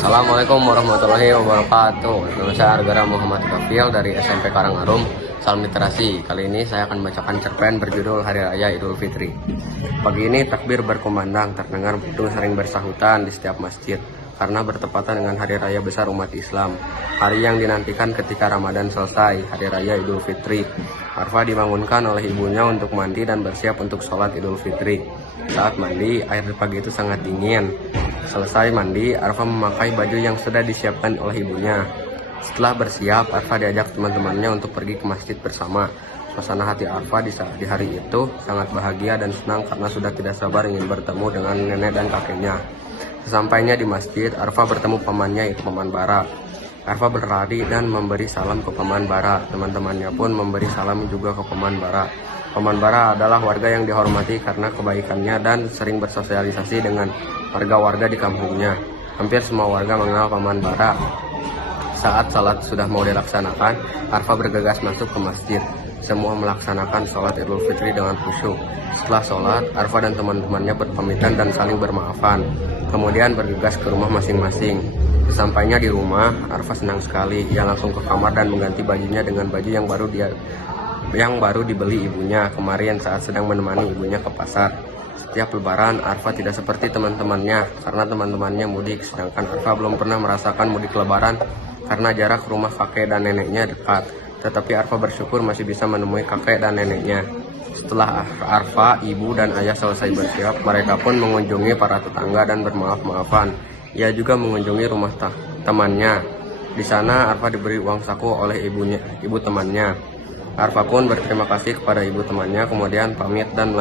Assalamualaikum warahmatullahi wabarakatuh. Nama saya Argara Muhammad Kafil dari SMP Karangarum. Salam literasi. Kali ini saya akan membacakan cerpen berjudul Hari Raya Idul Fitri. Pagi ini takbir berkumandang, terdengar begitu sering bersahutan di setiap masjid karena bertepatan dengan hari raya besar umat Islam. Hari yang dinantikan ketika Ramadan selesai, Hari Raya Idul Fitri. Arfa dibangunkan oleh ibunya untuk mandi dan bersiap untuk sholat Idul Fitri. Saat mandi, air di pagi itu sangat dingin. Selesai mandi, Arfa memakai baju yang sudah disiapkan oleh ibunya. Setelah bersiap, Arfa diajak teman-temannya untuk pergi ke masjid bersama. Suasana hati Arfa di hari itu sangat bahagia dan senang karena sudah tidak sabar ingin bertemu dengan nenek dan kakeknya. Sesampainya di masjid, Arfa bertemu pamannya yaitu Paman Bara. Arfa berlari dan memberi salam ke Paman Bara. Teman-temannya pun memberi salam juga ke Paman Bara. Paman Bara adalah warga yang dihormati karena kebaikannya dan sering bersosialisasi dengan warga-warga di kampungnya. Hampir semua warga mengenal Paman Bara. Saat salat sudah mau dilaksanakan, Arfa bergegas masuk ke masjid. Semua melaksanakan sholat Idul Fitri dengan khusyuk. Setelah sholat, Arfa dan teman-temannya berpamitan dan saling bermaafan. Kemudian bergegas ke rumah masing-masing. Sesampainya di rumah, Arfa senang sekali. Ia langsung ke kamar dan mengganti bajunya dengan baju yang baru dibeli ibunya kemarin saat sedang menemani ibunya ke pasar. Setiap lebaran, Arfa tidak seperti teman-temannya karena teman-temannya mudik, sedangkan Arfa belum pernah merasakan mudik lebaran karena jarak rumah kakek dan neneknya dekat. Tetapi Arfa bersyukur masih bisa menemui kakek dan neneknya. Setelah Arfa, ibu dan ayah selesai bersiap, mereka pun mengunjungi para tetangga dan bermaaf-maafan. Ia juga mengunjungi rumah temannya. Di sana Arfa diberi uang saku oleh ibu temannya. Arfa pun berterima kasih kepada ibu temannya, kemudian pamit dan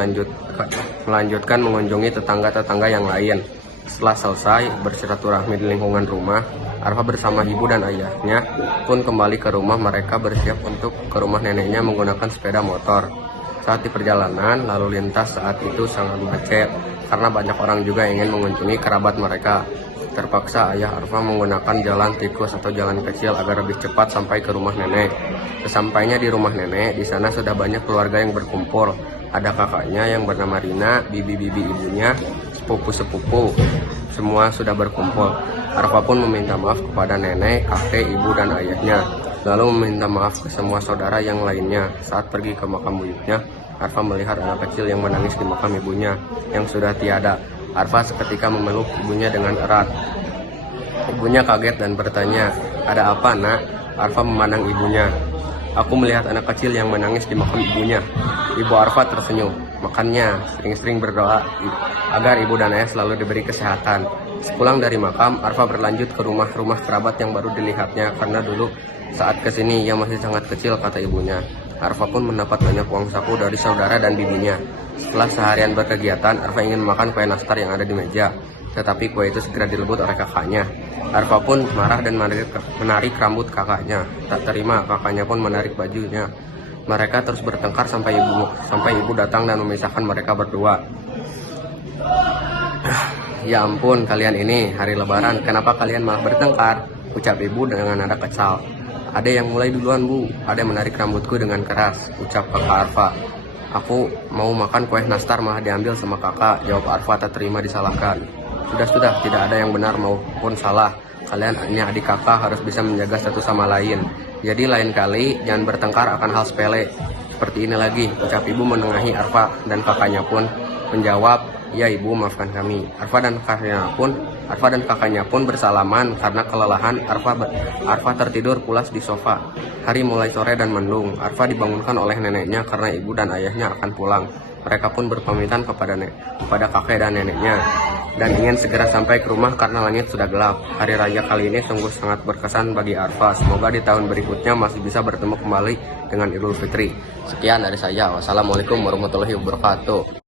melanjutkan mengunjungi tetangga-tetangga yang lain. Setelah selesai bersilaturahmi di lingkungan rumah, Arfa bersama ibu dan ayahnya pun kembali ke rumah. Mereka bersiap untuk ke rumah neneknya menggunakan sepeda motor. Saat di perjalanan, lalu lintas saat itu sangat macet karena banyak orang juga ingin mengunjungi kerabat mereka. Terpaksa ayah Arfa menggunakan jalan tikus atau jalan kecil agar lebih cepat sampai ke rumah nenek. Sesampainya di rumah nenek, di sana sudah banyak keluarga yang berkumpul. Ada kakaknya yang bernama Rina, bibi-bibi ibunya, sepupu-sepupu. Semua sudah berkumpul. Arfa pun meminta maaf kepada nenek, kakek, ibu, dan ayahnya. Lalu meminta maaf ke semua saudara yang lainnya. Saat pergi ke makam buyutnya, Arfa melihat anak kecil yang menangis di makam ibunya yang sudah tiada. Arfa seketika memeluk ibunya dengan erat. Ibunya kaget dan bertanya, "Ada apa, Nak?" Arfa memandang ibunya. "Aku melihat anak kecil yang menangis di makam ibunya." Ibu Arfa tersenyum. "Makanya sering-sering berdoa agar ibu dan ayah selalu diberi kesehatan." Sepulang dari makam, Arfa berlanjut ke rumah-rumah kerabat yang baru dilihatnya karena dulu saat kesini ia masih sangat kecil, kata ibunya. Arfa pun mendapat banyak uang saku dari saudara dan bibinya. Setelah seharian berkegiatan, Arfa ingin makan kue nastar yang ada di meja. Tetapi kue itu segera direbut oleh kakaknya. Arfa pun marah dan menarik rambut kakaknya. Tak terima, kakaknya pun menarik bajunya. Mereka terus bertengkar sampai ibu datang dan memisahkan mereka berdua. "Ya ampun, kalian ini hari lebaran, kenapa kalian malah bertengkar?" ucap ibu dengan nada kesal. "Ada yang mulai duluan, Bu. Ada yang menarik rambutku dengan keras," ucap kakak Arfa. "Aku mau makan kue nastar malah diambil sama kakak," jawab Arfa tak terima disalahkan. Sudah, tidak ada yang benar maupun salah. Kalian hanya adik kakak, harus bisa menjaga satu sama lain. Jadi lain kali jangan bertengkar akan hal sepele seperti ini lagi," ucap ibu menengahi Arfa, dan kakaknya pun menjawab, "Ya ibu, maafkan kami." Arfa dan kakaknya pun bersalaman karena kelelahan. Arfa tertidur pulas di sofa. Hari mulai sore dan mendung. Arfa dibangunkan oleh neneknya karena ibu dan ayahnya akan pulang. Mereka pun berpamitan kepada kakek dan neneknya dan ingin segera sampai ke rumah karena langit sudah gelap. Hari raya kali ini sungguh sangat berkesan bagi Arfa. Semoga di tahun berikutnya masih bisa bertemu kembali dengan Idul Fitri. Sekian dari saya. Wassalamualaikum warahmatullahi wabarakatuh.